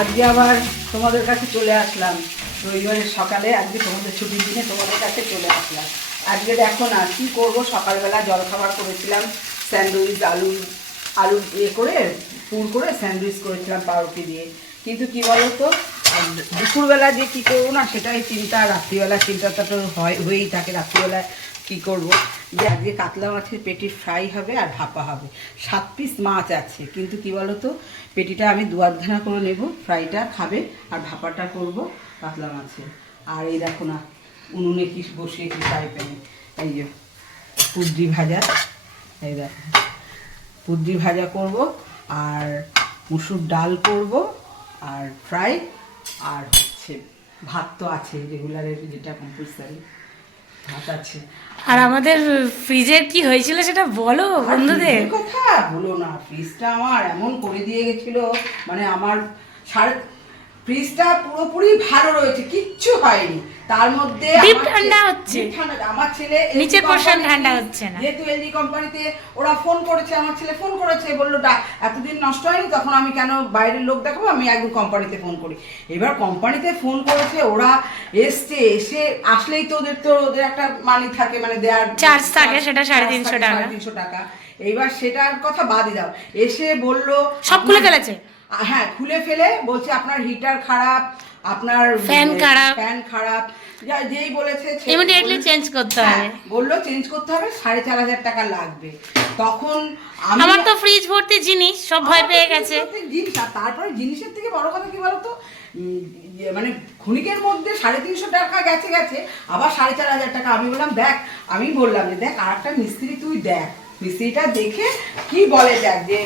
আজকে আবার তোমাদের কাছে চলে আসলাম রবিবারের সকালে। আজকে তোমাদের ছুটির দিনে তোমাদের কাছে চলে আসলাম। আজকে দেখো না কি করব, সকালবেলা জলখাবার করেছিলাম স্যান্ডউইচ, আলু করে পুর করে স্যান্ডউইচ করেছিলাম পাউরুটি দিয়ে। কিন্তু কি বলো তো, দুপুরবেলা যে কি করবো না সেটাই চিন্তা, রাত্রিবেলা চিন্তাটা তো হয়েই থাকে। রাত্রিবেলায় কি করব, যে আজকে কাতলা মাছের পেটি ফ্রাই হবে আর ভাপা হবে। 7 পিস মাছ আছে, কিন্তু কি বলো তো, পেটিটা আমি 2-8 করে নেব, ফ্রাইটা খাবে আর ভাপাটা করব কাতলা মাছের। আর এই দেখো না উনুনে কি বসিয়েছি ফ্রাই প্যানে, এই যে পুদ্রি ভাজা, এই দেখো পুদ্রি ভাজা করব, আর মুসুর ডাল করব, আর ফ্রাই, আর হচ্ছে ভাত তো আছে রেগুলারের, যেটা কম্পালসারি ভাত আছে। আর আমাদের ফ্রিজের কি হয়েছিল সেটা বলো বন্ধুদের। কথা বলো না, ফ্রিজটা আমার এমন করে দিয়ে গেছিল, মানে আমার ফ্রিজটা পুরোপুরি ভালো রয়েছে, কিচ্ছু হয়নি। তার মধ্যে ডিপ ঠান্ডা হচ্ছে, আমার ছেলে নিচের পোরশন ঠান্ডা হচ্ছে না, যেহেতু এলজি কোম্পানিতে ওরা ফোন করেছে, আমার ছেলে ফোন করেছে, বললো এতদিন নষ্ট হয়নি, তখন আমি কেন বাইরের লোক দেখাবো, আমি একদম কোম্পানিতে ফোন করি। এবার কোম্পানিতে ফোন করেছে, ওরা এসে আসলেই তো ওদের একটা মানি থাকে, মানে দেওয়ার চার্জ থাকে, সেটা 350 টাকা। এইবার সেটার কথা বাদই দাও, এসে বললো সব খুলে ফেলেছে। হ্যাঁ, খুলে ফেলে বলছে আপনার হিটার খারাপ, আপনার ফ্যান খারাপ, যেই বলেছে ইমিডিয়েটলি চেঞ্জ করতে হবে, বললো চেঞ্জ করতে হবে, 4,500 টাকা লাগবে। তখন আমার তো ফ্রিজ ভর্তি জিনিস, সব ভয় পেয়ে গেছে জিনিস। আর তারপরে জিনিসের থেকে বড় কথা কি বলতো, মানে ক্ষণিকের মধ্যে 350 টাকা গেছে, আবার 4,500 টাকা। আমি বললাম যে দেখ আর একটা মিস্ত্রি তুই দেখ, মিস্ত্রিটা দেখে কি বলে দেখ, যে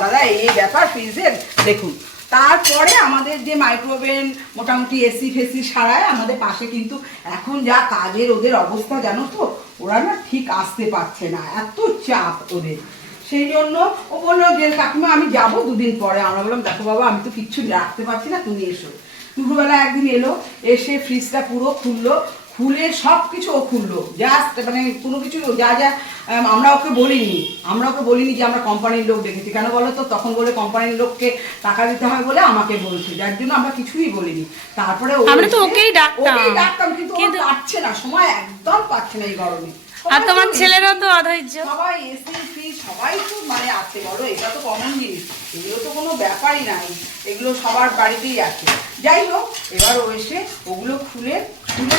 দাদা এই ব্যাপার ফ্রিজের দেখুন। তারপরে আমাদের যে মাইক্রোওভেন মোটামুটি এসি ফেসি সারায়, আমাদের পাশে কিন্তু এখন যা কাজের ওদের অবস্থা জানো তো, ওরা না ঠিক আসতে পারছে না, এত চাপ ওদের। সেই জন্য ও বললো যে কাকিমা আমি যাবো 2 দিন পরে। আমরা বললাম দেখো বাবা, আমি তো কিচ্ছু রাখতে পারছি না, তুমি এসো। দুপুরবেলা একদিন এলো, এসে ফ্রিজটা পুরো খুলে সব কিছু ও খুললো, জাস্ট মানে কোনো কিছু যা আমরা ওকে বলিনি যে আমরা কোম্পানির লোক দেখেছি। কেন বলো তো, তখন বলে কোম্পানির লোককে টাকা দিতে হয় বলে আমাকে বলছে, যার জন্য আমরা কিছুই বলিনি। তারপরে আমরা তো ওকেই ডাকতাম, কিন্তু পাচ্ছে না, সময় একদম পাচ্ছে না এই গরমে। আর তোমার ছেলেরও তো অধৈর্য, সবাই এসি ফ্রিজ সবাই তো মানে আছে, বলো এটা তো কমন জিনিস, এগুলো তো কোনো ব্যাপারই নাই, এগুলো সবার বাড়িতেই আছে। যাই হোক, এবার ও এসে ওগুলো খুলে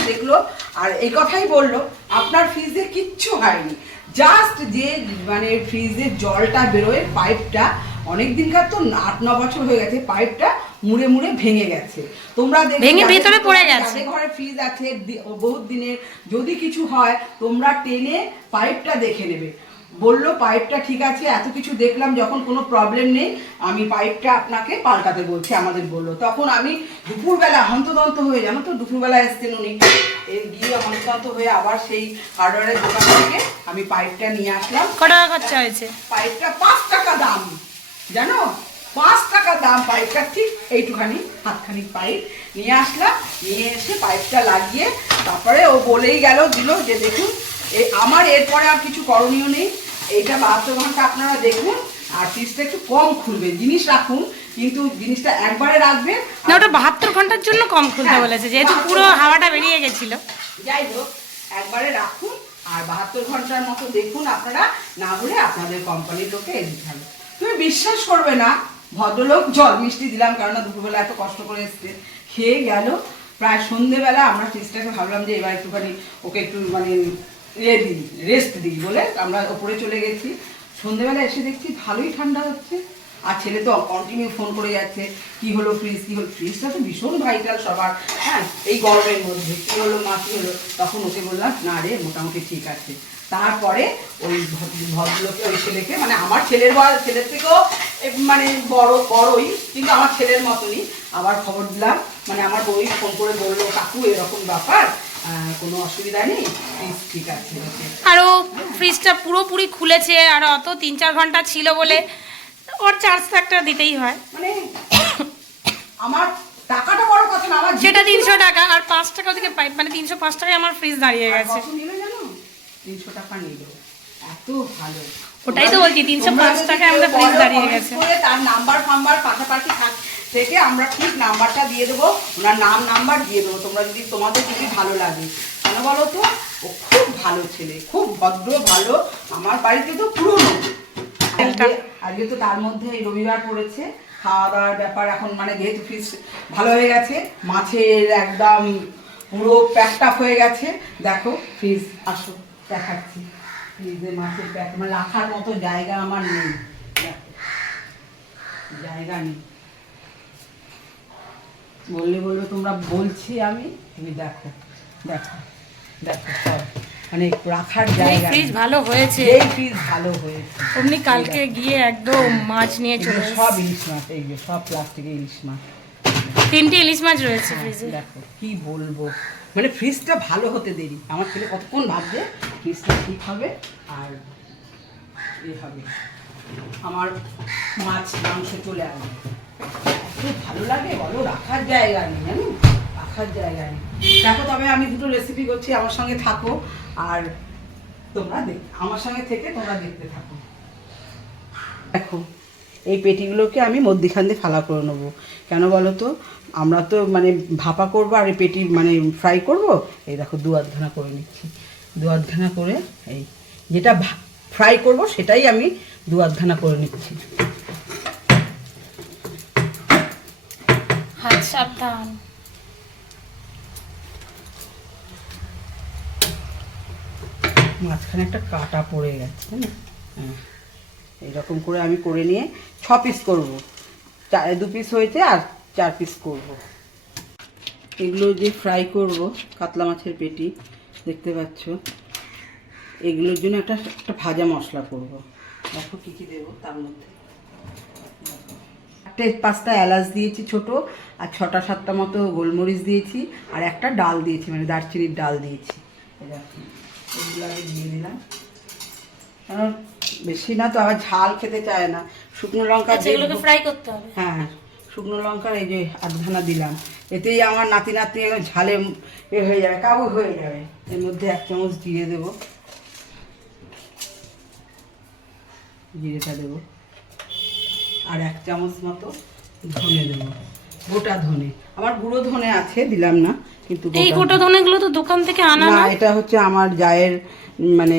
দেখলো, আর এই কথাই বললো আপনার ফ্রিজে কিচ্ছু হয়নি, জাস্ট যে মানে ফ্রিজের জলটা বেরোয় পাইপটা, অনেক দিনকার তো 8-9 বছর হয়ে গেছে, পাইপটা মুড়ে ভেঙে গেছে। তোমরা ভেঙে ভিতরে পড়ে গেছে, ঘরে ফ্রিজ আছে বহুত দিনের, যদি কিছু হয় তোমরা টেনে পাইপটা দেখে নেবে। বললো পাইপটা ঠিক আছে, এত কিছু দেখলাম, যখন কোনো প্রবলেম নেই আমি পাইপটা আপনাকে পাল্টাতে বলছি, আমাদের বললো। তখন আমি দুপুরবেলা হন্তদন্ত হয়ে, জানো তো, দুপুরবেলা এসছেন উনি, গিয়ে হন্তদন্ত হয়ে আবার সেই হার্ডওয়্যারের দোকান থেকে আমি পাইপটা নিয়ে আসলাম। কত টাকা খরচা হয়েছে? পাইপটা 5 টাকা দাম, জানো, 5 টাকা দাম পাইপটা, ঠিক এইটুখানি হাতখানি পাইপ নিয়ে আসলাম। নিয়ে এসে পাইপটা লাগিয়ে তারপরে ও বলেই দিল যে দেখুন আমার এরপরে আর কিছু করণীয় নেই, এইটা 72 ঘন্টা আপনারা দেখুন, আর ফ্রিজটা একটু কম খুলবেন, জিনিস রাখুন কিন্তু জিনিসটা একবারে রাখবেন না, ওটা 72 ঘন্টার জন্য কম খুলতে বলেছে, যেহেতু পুরো হাওয়াটা বেরিয়ে গেছিল। যাই হোক, একবারে রাখুন আর 72 ঘন্টার মতো দেখুন আপনারা, না হলে আপনাদের কোম্পানির লোকে এদিকে হবে। তুমি বিশ্বাস করবে না, ভদ্রলোক জল মিষ্টি দিলাম, কারণ দুপুরবেলা এত কষ্ট করে এসছে, খেয়ে গেল। প্রায় সন্ধ্যেবেলা আমরা ফ্রিজটাকে ভাবলাম যে এবার একটুখানি ওকে একটু মানে রেস্ট দিই বলে আমরা ওপরে চলে গেছি। সন্ধ্যেবেলা এসে দেখছি ভালোই ঠান্ডা হচ্ছে, আর ছেলে তো কন্টিনিউ ফোন করে যাচ্ছে কি হলো ফ্রিজ, কি হলো। ফ্রিজটা তো ভীষণ ভাইটাল সবার, হ্যাঁ, এই গরমের মধ্যে কি হলো মা, কি হলো। তখন ওকে বললাম না রে, মোটামুটি ঠিক আছে। তারপরে ওই ভদ্রলোকে, ওই ছেলেকে, মানে আমার ছেলের থেকেও মানে বড়ই, কিন্তু আমার ছেলের মতনই, আবার খবর দিলাম, মানে আমার বই ফোন করে বললো কাকু এরকম ব্যাপার, কোনো অসুবিধা নেই, ঠিক আছে। আর ও ফ্রিজটা পুরোপুরি খুলেছে, আর অত 3-4 ঘন্টা ছিল বলে ওর চার্জ একটা দিতেই হয়, মানে আমার টাকাটা বড় কথা না, আমার সেটা 300 টাকা, আর 5 টাকা ওদিকে পাই, মানে 305 টাকায় আমার ফ্রিজ দাঁড়িয়ে গেছে। কত নিল জানো? 300 টাকা নিল, এত ভালো। ওটাই তো বলছি, 305 টাকায় আমাদের ফ্রিজ দাঁড়িয়ে গেছে। তার নাম্বার ফাম্বার পাশাপাশি থেকে আমরা ঠিক নাম্বারটা দিয়ে দেবো, ওনার নাম্বার দিয়ে দেবো, তোমরা যদি তোমাদের যদি ভালো লাগে। কেন বলো তো, ও খুব ভালো ছেলে, খুব ভদ্র ভালো, আমার বাড়িতে তো পুরনো। আজকে তো তার মধ্যে এই রবিবার পড়েছে, খাওয়া দাওয়ার ব্যাপার এখন মানে যেহেতু ফ্রিজ ভালো হয়ে গেছে, মাছের একদম পুরো প্যাকড আপ হয়ে গেছে। দেখো ফ্রিজ, আসো দেখাচ্ছি, ফ্রিজে মাছের প্যাক মানে রাখার মতো জায়গা আমার নেই, জায়গা নেই। বললে তোমরা বলছি আমি, তুমি দেখো দেখো দেখো সব মানে রাখার জায়গা। ফ্রিজ ভালো হয়েছে, এই ফ্রিজ ভালো হয়েছে। অমনি কালকে গিয়ে একদম মাছ নিয়ে চলে সব ইলিশ মাছ, এই যে সব প্লাস্টিকের ইলিশ মাছ, 3টে ইলিশ মাছ রয়েছে ফ্রিজে। দেখো কি বলবো, মানে ফ্রিজটা ভালো হতে দেরি। আমার ছেলে কতক্ষণ ভাবছে ফ্রিজটা ঠিক হবে আর এ হবে, আমার মাছ মাংস চলে আসবে। খুব ভালো লাগে বলো, রাখার জায়গা নেই, জানো রাখার জায়গা নেই। দেখো তবে আমি দুটো রেসিপি করছি, আমার সঙ্গে থাকো আর তোমরা আমার সঙ্গে থেকে তোমরা দেখতে থাকো। দেখো এই পেটিগুলোকে আমি মধ্যিখান দিয়ে ফালা করে নেবো। কেন বলো তো, আমরা তো মানে ভাপা করবো আর এই পেটি মানে ফ্রাই করব। এই দেখো 2-8 করে নিচ্ছি, 2-8 করে। এই যেটা ফ্রাই করব সেটাই আমি 2-8 করে নিচ্ছি। হাত সাবধান। মাঝখানে একটা কাটা পড়ে গেছে, তাই না? হ্যাঁ, এইরকম করে আমি করে নিয়ে 6 পিস করবো। 2 পিস হয়েছে আর 4 পিস করব। এগুলো যে ফ্রাই করব, কাতলা মাছের পেটি দেখতে পাচ্ছ, এগুলোর জন্য একটা ভাজা মশলা করব। দেখো কী কী দেবো তার মধ্যে। 4-5টা এলাচ দিয়েছি ছোট, আর 6-7টা মতো গোলমরিচ দিয়েছি, আর একটা ডাল দিয়েছি মানে দারচিনির ডাল দিয়েছি। এগুলো আগে দিয়ে দিলাম, কারণ বেশি না তো আবার ঝাল খেতে চায় না। শুকনো লঙ্কা এগুলোকে ফ্রাই করতে হবে। হ্যাঁ, শুকনো লঙ্কার এই যে 8 দিলাম, এতেই আমার নাতি ঝালে এ হয়ে যাবে, কাবু হয়ে যাবে। এর মধ্যে 1 চামচ জিরে দেবো, জিরেটা দেবো, আর 1 চামচ মতো ধনে দেবো, গোটা ধনে। আমার গুঁড়ো ধনে আছে, দিলাম না, কিন্তু এই গোটা ধনেগুলো তো দোকান থেকে আনা না, না। এটা হচ্ছে আমার জায়ের মানে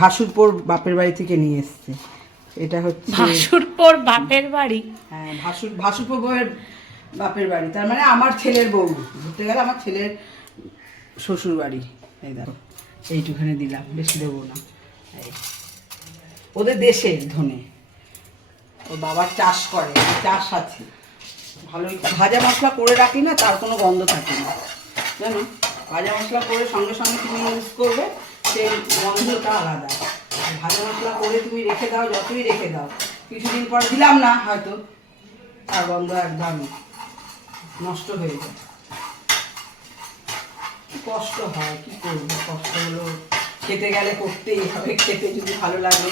ভাসুরপুর বাপের বাড়ি থেকে নিয়ে এসছে। এটা হচ্ছে ভাসুরপুর বাপের বাড়ি। হ্যাঁ, ভাসুরপুর বউয়ের বাপের বাড়ি, তার মানে আমার ছেলের বউ, ধরতে গেলে আমার ছেলের শ্বশুর বাড়ি। এই দেখো এইটুখানে দিলাম, বেশি দেবো না। এই ওদের দেশের ধনে, ও বাবার চাষ করে, চাষ আছে ভালোই। ভাজা মশলা করে রাখি না, তার কোনো গন্ধ থাকে না, জানো। ভাজা মশলা করে সঙ্গে সঙ্গে তুমি ইউজ করবে, সেই গন্ধটা আলাদা। ভাজা মশলা করে তুমি রেখে দাও, যতই রেখে দাও, কিছুদিন পর দিলাম না হয়তো, আর গন্ধ একদম নষ্ট হয়ে যায়। কষ্ট হয়, কি করবো, কষ্টগুলো খেতে গেলে করতেই হবে। খেতে যদি ভালো লাগে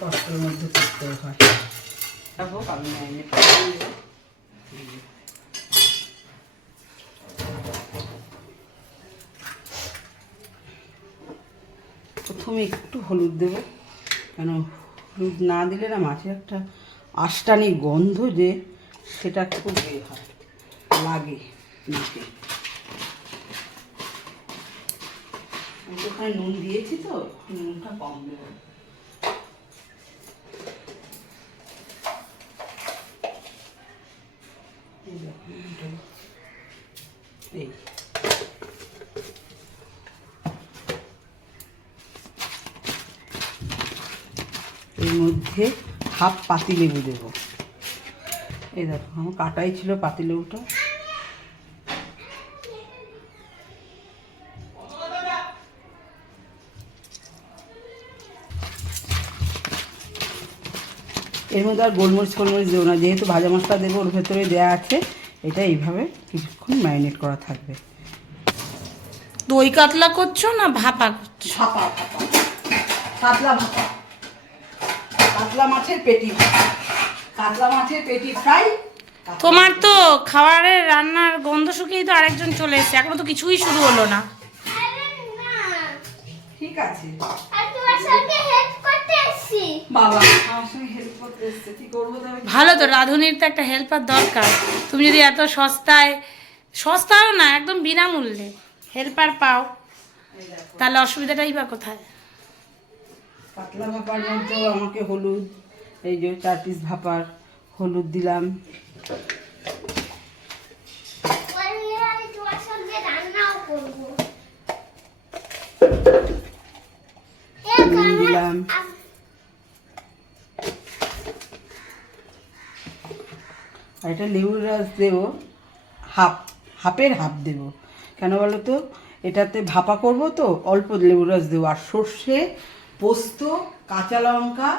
কষ্টের মধ্যে করতে হয়। দেখো আমি ম্যারিনেট করে দেবো। প্রথমে একটু হলুদ দেবো, কেন হলুদ না দিলে না মাছের একটা আষ্টানি গন্ধ যে, সেটা খুব ইয়ে হয়, লাগে নাকে। আমি তো ওখানে নুন দিয়েছি, তো নুনটা কম দেবো। এই এর মধ্যে হাফ পাতিলেবু দেবো। এই দেখো আমার কাটাই ছিল পাতিলেবুটা। এর মধ্যে আর গোলমরিচ দেবো না, যেহেতু ভাজা মশলা দেবো, ওর ভেতরে দেওয়া আছে। এটা এইভাবে কিছুক্ষণ ম্যারিনেট করা থাকবে। দই কাতলা করছো না ভাপা করছো? ভাপা, কাতলা ভাপা, কাতলা মাছের পেটি, কাতলা মাছের পেটি ফ্রাই। তোমার তো খাবারের রান্নার গন্ধ শুকিয়েই তো আরেকজন চলে এসেছে, এখনো তো কিছুই শুরু হলো না। ঠিক আছে, আর তোমার সঙ্গে হেল্প করতে করতে এসেছি। বাবা আমার সঙ্গে হেল্প করতে এসছে, কি করবো তবে? ভালো তো, রাঁধুনির তো একটা হেল্পার দরকার। তুমি যদি এত সস্তাও না, একদম বিনামূল্যে হেল্পার পাও, এই দেখো তাহলে অসুবিধাটাই বা কোথায়? পাতলা ভাপার মধ্যেও আমাকে হলুদ, এই যে 4 পিস ভাপার হলুদ দিলাম, বললে আমি তোমার সঙ্গে রান্নাও করবো। নুন দিলাম, আর এটা লেবুর রস দেবো হাফের হাফ দেবো। কেন বলো তো, এটাতে ভাপা করব তো, অল্প লেবুর রস দেবো। আর সর্ষে, পোস্ত, কাঁচা লঙ্কা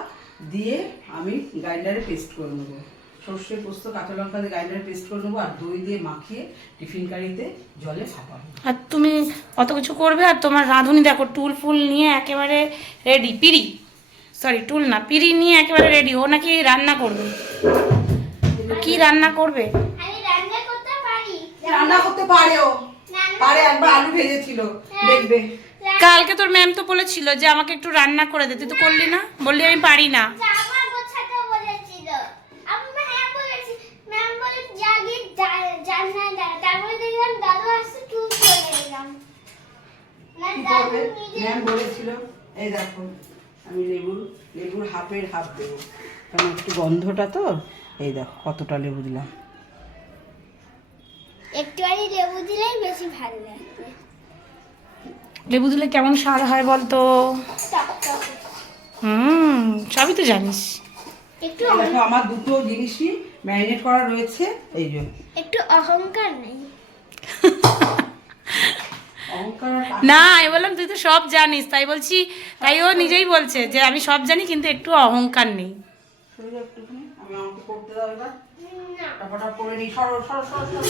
দিয়ে আমি গ্রাইন্ডারে পেস্ট করে নেবো। সর্ষে, পোস্ত, কাঁচা লঙ্কা দিয়ে গ্রাইন্ডারে পেস্ট করে নেবো, আর দই দিয়ে মাখিয়ে টিফিন কারিতে জলে ভাপাবো। আর তুমি অত কিছু করবে, আর তোমার রাঁধুনি দেখো টুল ফুল নিয়ে একেবারে রেডি, টুল না, পিড়ি নিয়ে একেবারে রেডি। ও নাকি রান্না করবে। কি রান্না করবে? আমি রান্না করতে পারি। রান্না করতে পারেও পারে, একবার আলু ভেজেছিল দেখবে। কালকে তোর ম্যাম তো বলেছিল যে আমাকে একটু রান্না করে দে, তুই তো করলি না, বললি আমি পারি না। জামা গোছাতে বলেছিল। আমি হ্যাঁ বলেছি, ম্যাম বলে জাগি জানা না। তারপরে দেখলাম দাদু আসছে, চুপ করে গেলাম। না কি দাদু করবে? নিজে ম্যাম বলেছিল। এই দেখো আমি লেবুর হাফের হাফ দেবো, কারণ একটু গন্ধটা তো। এই দেখো কতটা লেবু দিলাম। একটুখানি লেবু দিলেই বেশি ভালো লাগবে। লেবু দিলে কেমন স্বাদ হয় বলতো? টক টক। সবই তো জানিস। একটু এই দেখো আমার দুটো জিনিসই ম্যারিনেট করা রয়েছে, এই জন্য। একটু অহংকার নেই। অহংকার আর না, আমি বললাম তুই তো সব জানিস, তাই বলছি। তাই ও নিজেই বলছে যে আমি সব জানি, কিন্তু একটু অহংকার নেই। সরে যাও একটুখানি, আমাকে করতে দাও এবার। না টাপাটা করে নিই, সরো সরো সরো সরো।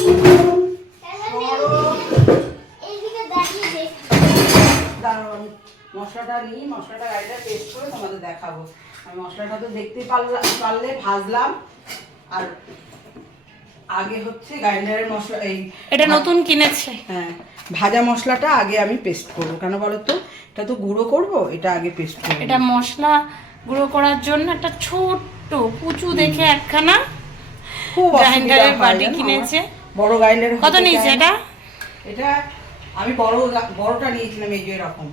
এইদিকে দাঁড়িয়ে দেখ। দাঁড়াও আমি মশলাটা নিই, মশলাটা গাড়িটা পেস্ট করে তোমাদের দেখাবো। আমি মশলাটা তো দেখতে পারলে ভাজলাম। আর আগে হচ্ছে গ্রাইন্ডারের মশলা, এটা নতুন কিনেছে। হ্যাঁ, ভাজা মশলাটা আগে আমি পেস্ট করবো। কেন বলো তো, এটা তো গুঁড়ো করবো, এটা আগে পেস্ট করবো। এটা মশলা গুঁড়ো করার জন্য একটা ছোট্ট কুচু দেখে একখানা খুব গ্রাইন্ডারের বাটি কিনেছে। বড় গ্রাইন্ডার কত নিয়েছে এটা? এটা আমি বড়টা নিয়েছিলাম, এই যে এরকম।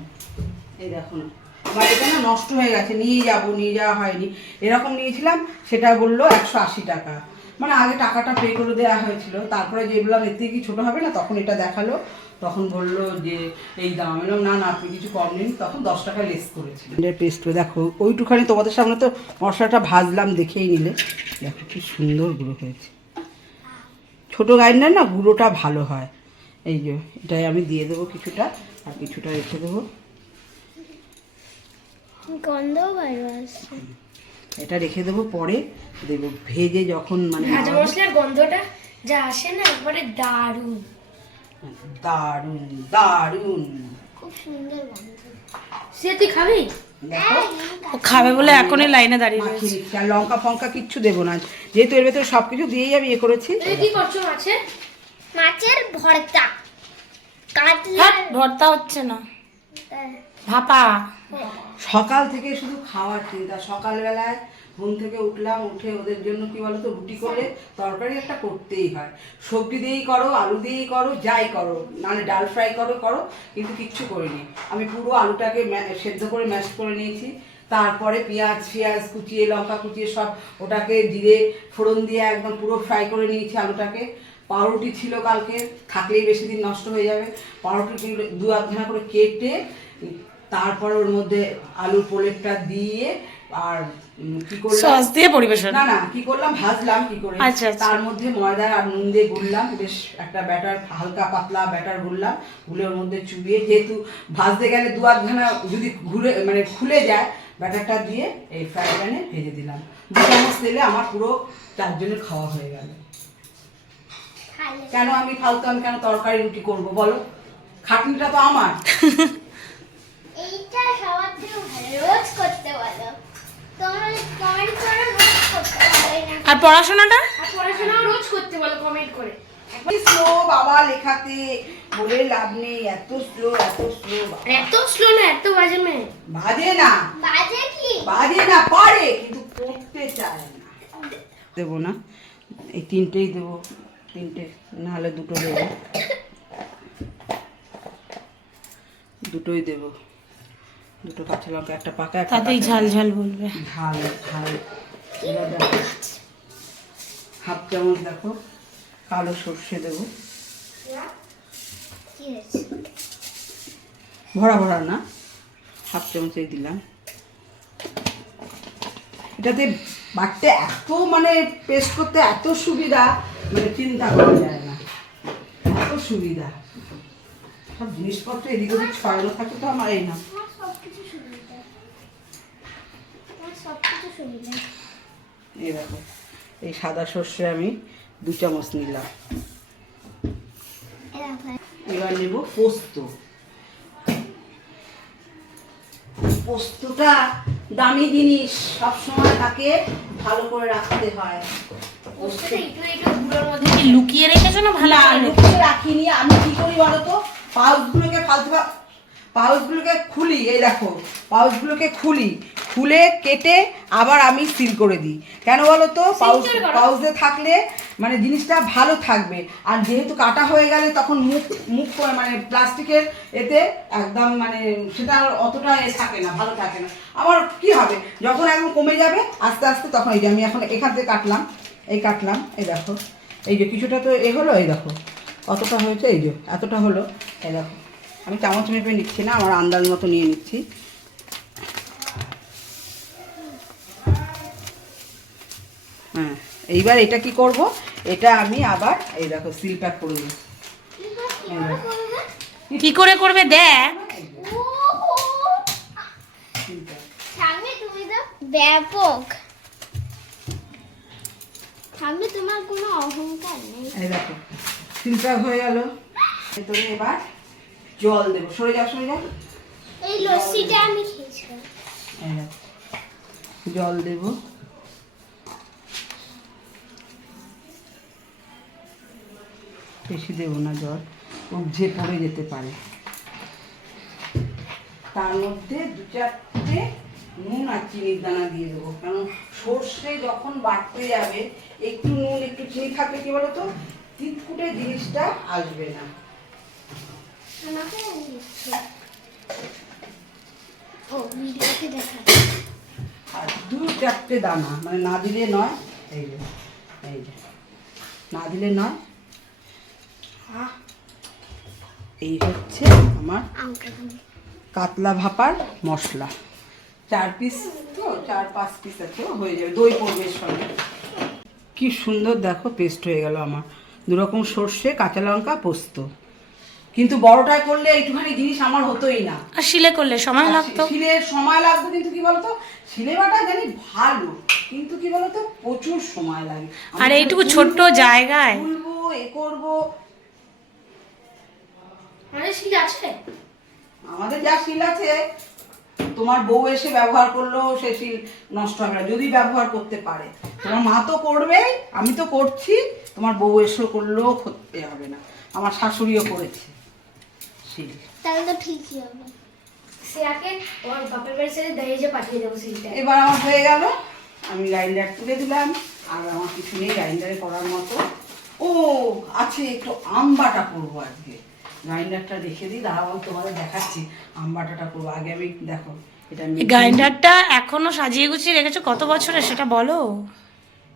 এই দেখুন আমার এটা না নষ্ট হয়ে গেছে, নিয়ে যাওয়া হয়নি। এরকম নিয়েছিলাম, সেটা বললো 180 টাকা। মানে আগে টাকাটা পে করে দেওয়া হয়েছিল, তারপরে যেগুলো এর থেকে কি ছোটো হবে না, তখন এটা দেখালো, তখন বললো যে এই দাম। এলাম না না, আপনি কিছু কম নিন, তখন 10 টাকা লেস করেছিল। পেস্ট করে দেখো ওইটুখানি তোমাদের সামনে তো মশলাটা ভাজলাম, দেখেই নিলে। দেখো কি সুন্দর গুঁড়ো হয়েছে। ছোটো গ্রাইন্ডার না গুঁড়োটা ভালো হয়। এই যে এটাই আমি দিয়ে দেবো কিছুটা, আর কিছুটা রেখে দেবো। গন্ধ ভালো আসছে। এটা রেখে দেবো, পরে দেবো ভেজে যখন মানে ভাজা মশলার গন্ধটা যা আসে না, একবারে দারুণ। দারুণ দারুণ। খুব সুন্দর গন্ধ। সে তুই খাবি? দেখো ও খাবে বলে এখনই লাইনে দাঁড়িয়ে মাখিয়ে রয়েছে। নিচ্ছি, আর লঙ্কা ফঙ্কা কিচ্ছু দেবো না, যেহেতু এর ভেতরে সব কিছু দিয়েই আমি ইয়ে করেছি। তুমি কি করছো মাছের? মাছের ভর্তা। কাটলা হ্যাঁ, ভর্তা হচ্ছে না, ভাপা। সকাল থেকে শুধু খাওয়ার চিন্তা। সকালবেলায় ঘুম থেকে উঠলাম, উঠে ওদের জন্য কি বলতো, রুটি করলে তরকারি একটা করতেই হয়। সবজি দিয়েই করো, আলু দিয়েই করো, যাই করো, মানে ডাল ফ্রাই করো, কিন্তু কিচ্ছু করিনি। আমি পুরো আলুটাকে সেদ্ধ করে ম্যাশ করে নিয়েছি। তারপরে পেঁয়াজ কুচিয়ে, লঙ্কা কুচিয়ে সব ওটাকে জিরে ফোড়ন দিয়ে একদম পুরো ফ্রাই করে নিয়েছি আলুটাকে। পাউরুটি ছিল কালকে, থাকলেই বেশি দিন নষ্ট হয়ে যাবে। পাউরুটি 2-1 করে কেটে, তারপর ওর মধ্যে আলুর পোলেটটা দিয়ে, আর কি করলাম, সস দিয়ে পরিবেশন। না কি করলাম, ভাজলাম কি করে, আচ্ছা, আচ্ছা। তার মধ্যে ময়দা আর নুন দিয়ে গুললাম, বেশ একটা ব্যাটার, হালকা পাতলা ব্যাটার গুললাম। গুলে ওর মধ্যে চুবিয়ে, যেহেতু ভাজতে গেলে 2-1 যদি খুলে যায়, ব্যাটারটা দিয়ে এই ফ্রাই প্যানে ভেজে দিলাম। 2 চামচ তেলে আমার পুরো 4 জনের খাওয়া হয়ে গেল। কেন আমি কেন তরকারি রুটি করবো বলো, খাটনিটা তো আমার। এইটা সবার থেকে ভালো, রোজ করতে বলো। তোমরা কমেন্ট করো, রোজ করতে পারবে না। আর পড়াশোনাটা আর পড়াশোনাও রোজ করতে বলো কমেন্ট করে। স্লো বাবা লেখাতে, বলে লাভ নেই, এত স্লো এত স্লো না, এত বাজে মেয়ে। বাজে না, বাজে কি? বাজে না, পারে কিন্তু পড়তে চায় না। দেবো না, এই তিনটেই দেবো, তিনটে নাহলে দুটো দেবো, দুটোই দেবো, দুটো কাঁচা লঙ্কা, একটা পাকা একটা তাতেই কাঁচা। ঝাল ঝাল বলবে। ঝাল ঝাল। এবার দেখো, হাফ চামচ দেখো কালো সর্ষে দেবো, কি হয়েছে? ভরা ভরা না, হাফ চামচই দিলাম। এটাতে বাটতে এত মানে পেস্ট করতে এত সুবিধা, মানে চিন্তা করা যায় না, এত সুবিধা। সব জিনিসপত্র এদিক ওদিক ছড়ানো থাকে তো আমার। এই না, আমার সবকিছু সুবিধা, আমার সবকিছু সুবিধা। এই দেখো, এই সাদা সর্ষে আমি 2 চামচ নিলাম। এবার নেব পোস্ত। পোস্তটা দামি জিনিস, সবসময় তাকে ভালো করে রাখতে হয়। পোস্ত গুঁড়োর মধ্যে কি লুকিয়ে রেখেছো না ভালো করে রেখেছো? লুকিয়ে রাখিনি। আমি কি করি বলো তো, পাউচগুলোকে খুলি, এই দেখো পাউচগুলোকে খুলে কেটে আবার আমি সিল করে দিই। কেন বলো তো, পাউচে থাকলে মানে জিনিসটা ভালো থাকবে। আর যেহেতু কাটা হয়ে গেলে তখন মুখ মানে প্লাস্টিকের এতে একদম মানে সেটা অতটা থাকে না, ভালো থাকে না। আমার কি হবে, যখন একদম কমে যাবে আস্তে আস্তে, তখন এই যে আমি এখন এখান থেকে কাটলাম, এই দেখো, এই যে কিছুটা তো হলো, এই দেখো কতটা হয়েছে, এই যে এতটা হলো, এই দেখো। আমি চামচ মেপে নিচ্ছি না, আমার আন্দাজ মতো নিয়ে নিচ্ছি। হ্যাঁ, এইবার এটা কি করব, এটা আমি আবার এই দেখো সিল প্যাক করে দেবো। কি করে করবে দেখ। সামনে তুমি তো ব্যাপক, সামনে তোমার কোনো অহংকার নেই। এই দেখো সিল প্যাক হয়ে গেল। ভেতরে এবার জল দেবো, সরে যাও। এই লস্যিটা আমি খেয়েছিলাম। এই দেখো, জল দেবো। বেশি দেবো না জল, উপঝে পড়ে যেতে পারে। তার মধ্যে 2-4টে নুন আর চিনির দানা দিয়ে দেবো, কারণ সর্ষে যখন বাটতে যাবে একটু নুন একটু চিনি থাকলে কি বলো তো, তিতকুটে জিনিসটা আসবে না। আমাকে দিচ্ছে ও ভিডিওতে দেখা। আর 2-4টে দানা, মানে না দিলে নয়, এই যে না দিলে নয়। এই হচ্ছে আমার কাতলা ভাপার মশলা। 4 পিস তো, 4-5 পিস আছে, হয়ে যাবে। দই পড়বে এর সঙ্গে। কি সুন্দর দেখো পেস্ট হয়ে গেল আমার, 2 রকম সর্ষে, কাঁচা লঙ্কা, পোস্ত। কিন্তু বড়টায় করলে একটুখানি জিনিস আমার হতোই না, আর শিলে করলে সময় লাগতো। শিলে সময় লাগতো, কিন্তু কি বলতো, শিলে বাটা জানি ভালো, কিন্তু কি বলতো প্রচুর সময় লাগে। আর এইটুকু ছোট্ট জায়গায় তুলবো, এ করবো। আমাদের শিল আছে, আমাদের যা শিল আছে, তোমার বউ এসে ব্যবহার করলেও সে শিল নষ্ট হবে না, যদি ব্যবহার করতে পারে। তোমার মা তো করবেই, আমি তো করছি, তোমার বউ এসে করলেও করতে হবে না। আমার শাশুড়িও করেছে শিল। তাহলে তো ঠিকই হবে। সে আগে ওর বাপের বাড়ির সাথে দহেজে পাঠিয়ে দেবো শিলটা। এবার আমার হয়ে গেল, আমি গ্রাইন্ডার তুলে দিলাম। আর আমার কিছু নেই গ্রাইন্ডারে করার মতো। ও আছে, একটু আম বাটা করবো আজকে। গ্রাইন্ডারটা রেখে দিই, দাঁড়াও তোমাদের দেখাচ্ছি আম বাটাটা করবো। আগে আমি দেখো এটা গ্রাইন্ডারটা এখনো সাজিয়ে গুছিয়ে রেখেছো, কত বছরের সেটা বলো।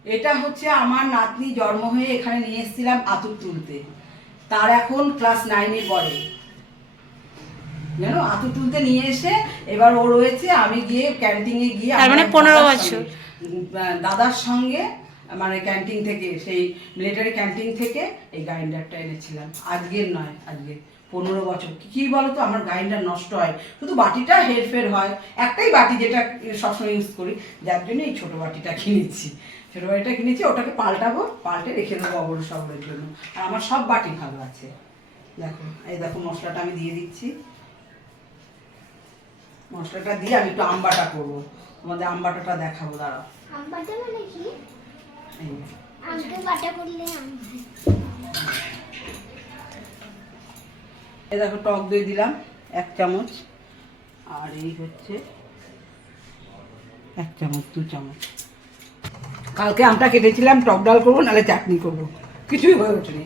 এটা হচ্ছে আমার নাতনি জন্ম হয়ে এখানে নিয়ে এসেছিলাম আতুর তুলতে। তার এখন ক্লাস 9-এ পড়ে, জানো, আতুর তুলতে নিয়ে এসে এবার ও রয়েছে। আমি গিয়ে ক্যান্টিনে গিয়ে, তার মানে 15 বছর দাদার সঙ্গে, মানে ক্যান্টিন থেকে, সেই মিলিটারি ক্যান্টিন থেকে এই গ্রাইন্ডারটা এনেছিলাম। আজকের নয়, আজকে 15 বছর। কি বলতো, আমার গ্রাইন্ডার নষ্ট হয়, শুধু বাটিটা হেরফের হয়। একটাই বাটি যেটা সবসময় ইউজ করি, যার জন্য এই ছোটো বাটিটা কিনেছি। ছোটো বাটিটা কিনেছি, ওটাকে পাল্টে রেখে দেবো অবর সবরের জন্য। আর আমার সব বাটি ভালো আছে। দেখো, এই দেখো মশলাটা আমি দিয়ে দিচ্ছি। মশলাটা দিয়ে আমি একটু আম বাটা করবো, তোমাদের আম বাটাটা দেখাবো, দাঁড়াও। আম বাটা মানে কি? এই আমকে বাটা করলে আম হয়। এ দেখো টক দই দিলাম 1 চামচ, আর এই হচ্ছে 1 চামচ 2 চামচ। কালকে আমটা কেটেছিলাম, টক ডাল করবো নাহলে চাটনি করবো, কিছুই হয়ে ওঠেনি।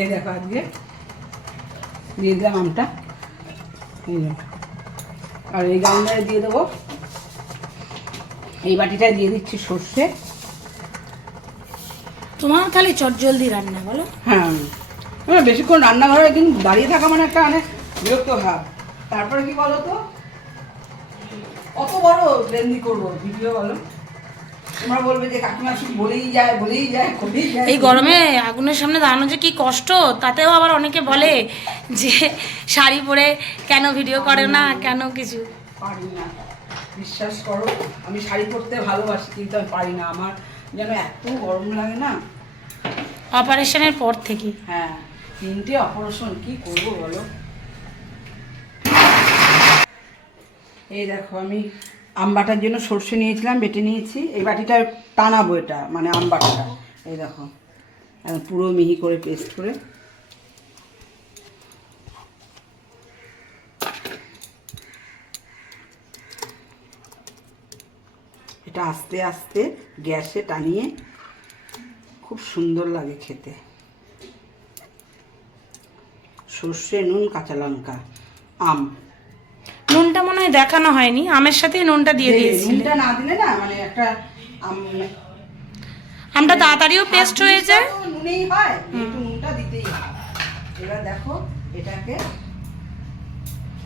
এই দেখো আজকে দিয়ে দিলাম আমটা, এই দেখো। আর এই গামলায় দিয়ে দেবো, এই বাটিটায় দিয়ে দিচ্ছি সর্ষে। তোমার খালি চটজলদি রান্না বলো। হ্যাঁ, বেশিক্ষণ রান্নাঘরে কিন্তু দাঁড়িয়ে থাকা মানে একটা অনেক বিরক্ত ভাব। তারপরে কি বলো তো, অত বড় লেন্দি করবো ভিডিও বলো, তোমরা বলবে যে কাকিমা শুধু বলেই যায় করেই যায়। এই গরমে আগুনের সামনে দাঁড়ানো যে কি কষ্ট, তাতেও আবার অনেকে বলে যে শাড়ি পরে কেন ভিডিও করে না, কেন কিছু। পারি না, বিশ্বাস করো, আমি শাড়ি পরতে ভালোবাসি কিন্তু আমি পারি না, আমার যেন এত গরম লাগে না। অপারেশনের পর থেকে। হ্যাঁ, 3টে অপারেশন, কি করবো বলো। এই দেখো আমি আম বাটার জন্য সর্ষে নিয়েছিলাম, বেটে নিয়েছি। এই বাটিটা টানাবো, এটা মানে আম বাটাটা। এই দেখো পুরো মিহি করে পেস্ট করে। এটা আস্তে আস্তে গ্যাসে টানিয়ে খুব সুন্দর লাগে খেতে। সর্ষে, নুন, কাঁচা লঙ্কা, আম। নুনটা মনে হয় দেখানো হয়নি, আমের সাথে নুনটা দিয়ে দিয়েছি। নুনটা না দিলে না মানে একটা আমটা তাড়াতাড়িও পেস্ট হয়ে যায়। নুনেই হয়, একটু নুনটা দিতেই হয়। এবার দেখো এটাকে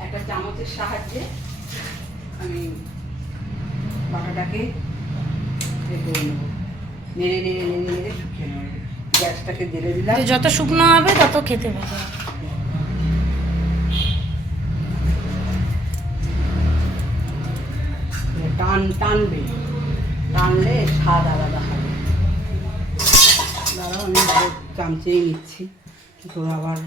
একটা চামচের সাহায্যে আমি বাটাটাকে করে নেবো, নেড়ে নেড়ে নেড়ে নেড়ে শুকিয়ে নেবো। গ্যাসটাকে জেলে দিলাম। যত শুকনো হবে তত খেতে পাবে। টানবে, টানলে স্বাদ আলাদা হবে। দাঁড়াও আমি চামচেই নিচ্ছি, তোরা আবার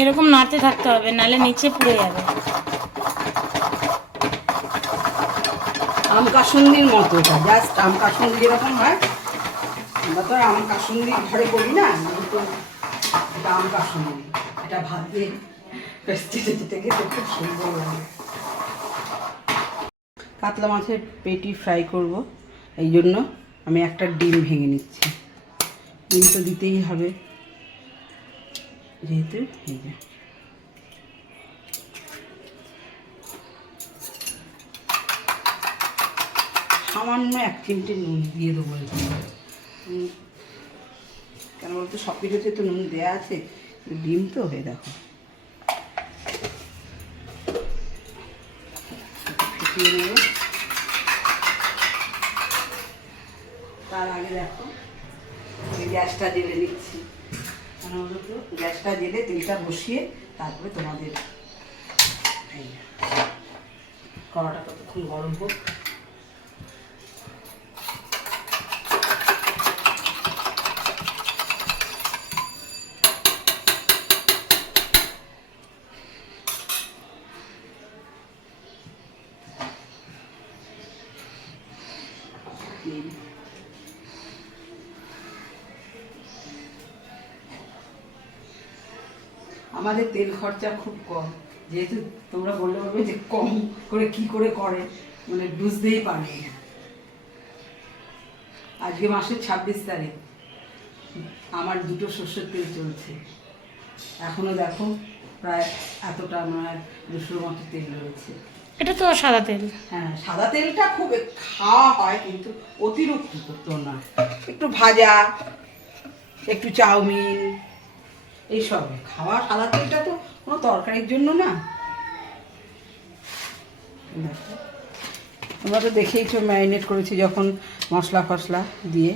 এরকম নাড়তে থাকতে হবে, নালে নিচে পুড়ে যাবে। আম কাসুন্দির মতো, এটা জাস্ট আম কাসুন্দি যেরকম হয়, আমরা তো আম কাসুন্দি ঘরে করি না, কিন্তু এটা আম কাসুন্দি। এটা ভাত দিয়ে চেটে চেটে খেতে খুব সুন্দর লাগে। কাতলা মাছের পেটি ফ্রাই করব, এই জন্য আমি একটা ডিম ভেঙে নিচ্ছি। ডিম তো দিতেই হবে যেহেতু। এই যে সামান্য 1 চিমটে নুন দিয়ে দেবো। কেন বলতো, সব কিছুতে তো নুন দেওয়া আছে, ডিম তো হয়ে দেখো ফুটিয়ে নেব। তার আগে দেখো গ্যাসটা জেলে নিচ্ছি, কেন বলতো গ্যাসটা জেলে তেলটা বসিয়ে তারপরে তোমাদের এই কড়াটা কতক্ষণ গরম হোক। আমাদের তেল খরচা খুব কম, যেহেতু তোমরা বললে বলবে যে কম করে কি করে করে, মানে বুঝতেই পারি না। আজকে মাসের 26 তারিখ, আমার 2টো সর্ষের তেল চলছে, এখনো দেখো প্রায় এতটা মানে 200 মতো তেল রয়েছে। এটা তো সাদা তেল। হ্যাঁ, সাদা তেলটা খুব খাওয়া হয় কিন্তু অতিরিক্ত তো না, একটু ভাজা, একটু চাউমিন, এইসব খাওয়া। সাদা তেলটা তো কোনো তরকারির জন্য না। তোমরা তো দেখেইছো ম্যারিনেট করেছি যখন মশলা ফসলা দিয়ে,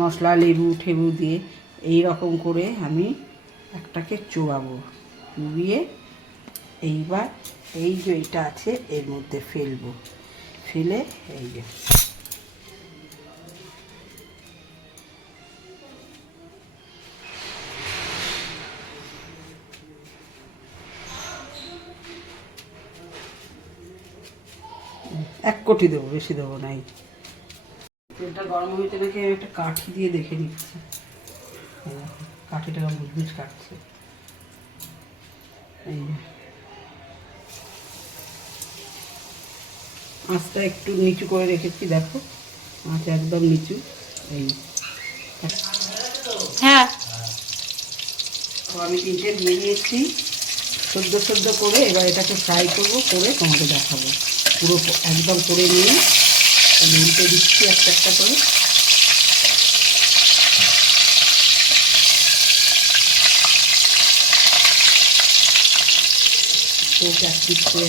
মশলা লেবু ঠেবু দিয়ে এই রকম করে আমি একটাকে চুবাবো, চুবিয়ে এইবার এই যে এটা আছে এর মধ্যে ফেলবো, ফেলে এই যে এক কোটি দেবো, বেশি দেবো না। তেলটা গরম হয়েছে নাকি আমি একটা কাঠি দিয়ে দেখে নিচ্ছি। কাঠিটা মুচমুচ কাটছে। এই আঁচটা একটু নিচু করে রেখেছি, দেখো আঁচ একদম নিচু। এই হ্যাঁ তো আমি 3টে দিয়ে দিয়েছি সদ্য করে। এবার এটাকে ফ্রাই করবো, করে তোমাকে দেখাবো পুরো একদম করে নিয়ে উল্টে দিচ্ছি একটা একটা করে। তো প্র্যাকটিস করে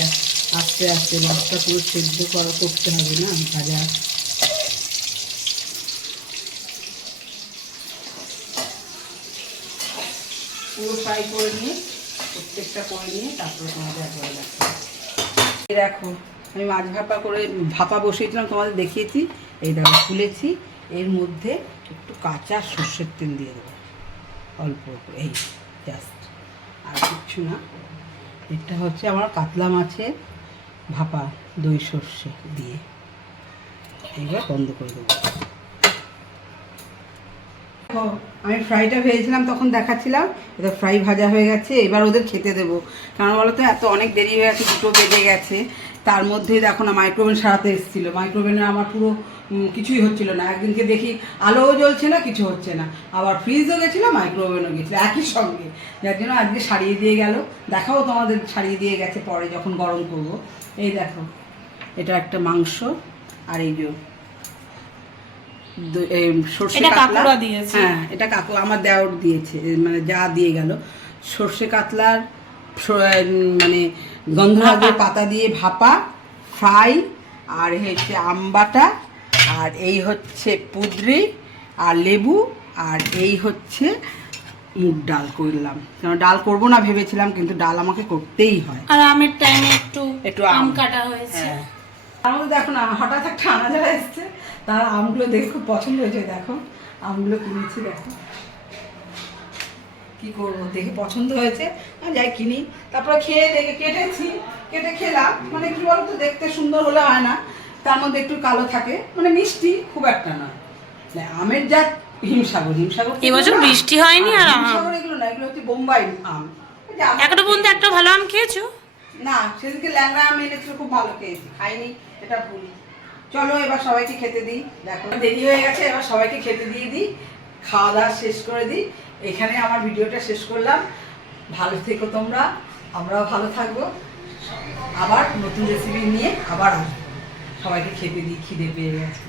আস্তে আস্তে মাছটা পুরো সেদ্ধ করা করতে হবে না ভাজা। পুরো ফ্রাই করে নিয়ে প্রত্যেকটা করে নিয়ে তারপরে তোমাদের একবারে দেখো আমি মাছ ভাপা বসিয়েছিলাম, তোমাদের দেখিয়েছি। এই দেখো খুলেছি, এর মধ্যে একটু কাঁচা সর্ষের তেল দিয়ে দেবো অল্প, এই জাস্ট, আর কিচ্ছু না। এটা হচ্ছে আমার কাতলা মাছের ভাপা দই সর্ষে দিয়ে। এইবার বন্ধ করে দেবো। আমি ফ্রাইটা ভেজেছিলাম তখন দেখাচ্ছিলাম, এটা ফ্রাই ভাজা হয়ে গেছে। এবার ওদের খেতে দেবো, কারণ বলো তো এত অনেক দেরি হয়ে গেছে, 2টো বেজে গেছে। তার মধ্যেই দেখো না মাইক্রোওভেন সারাতে এসেছিলো, মাইক্রোওভেনে আমার পুরো কিছুই হচ্ছিল না। একদিনকে দেখি আলোও জ্বলছে না, কিছু হচ্ছে না, আবার ফ্রিজও গেছিলো মাইক্রোওভেনও গেছিলো একই সঙ্গে, যার জন্য আজকে সারিয়ে দিয়ে গেল। দেখাও তোমাদের সারিয়ে দিয়ে গেছে পরে যখন গরম করবো। এই দেখো এটা একটা মাংস, আর এই যে সর্ষে কাতলা দিয়েছে। হ্যাঁ এটা কাকু আমার দেওর দিয়েছে, মানে যা দিয়ে গেল। সর্ষে কাতলার মানে গন্ধরাজের পাতা দিয়ে ভাপা ফ্রাই, আর হচ্ছে আমবাটা, আর এই হচ্ছে পুদ্রি আর লেবু, আর এই হচ্ছে মুগ ডাল করলাম। কারণ ডাল করবো না ভেবেছিলাম, কিন্তু ডাল আমাকে করতেই হয়। আর আমের টাইমে একটু আম আম কাটা হয়েছে। হ্যাঁ তার মধ্যে দেখো না হঠাৎ একটা আনাজারা এসছে, তার আমগুলো দেখে খুব পছন্দ হয়েছে। দেখো আমগুলো কিনেছি, দেখো কি করবো দেখে পছন্দ হয়েছে, যাই কিনি। তারপরে খেয়ে দেখে কেটে খেলাম। মানে কি বলতো, দেখতে সুন্দর হলে হয় না, তার মধ্যে একটু কালো থাকে, মানে মিষ্টি খুব একটা না। আমের জাত হিমসাগর এবছর বৃষ্টি হয়নি। আর হিমসাগর এগুলো না, এগুলো হচ্ছে বোম্বাই আম। একটা বন্ধু একটা ভালো আম খেয়েছো? না সেদিকে ল্যাংড়া আম এনেছিল, খুব ভালো খেয়েছি, খাইনি, এটা ভুল। চলো এবার সবাইকে খেতে দিই। দেখো দেরি হয়ে গেছে, এবার সবাইকে খেতে দিয়ে দিই, খাওয়া দাওয়া শেষ করে দিই। এখানে আমার ভিডিওটা শেষ করলাম। ভালো থেকো তোমরা, আমরাও ভালো থাকবো। আবার নতুন রেসিপি নিয়ে আবার আসবো। সবাইকে খেতে দিই, খিদে পেয়ে গেছে।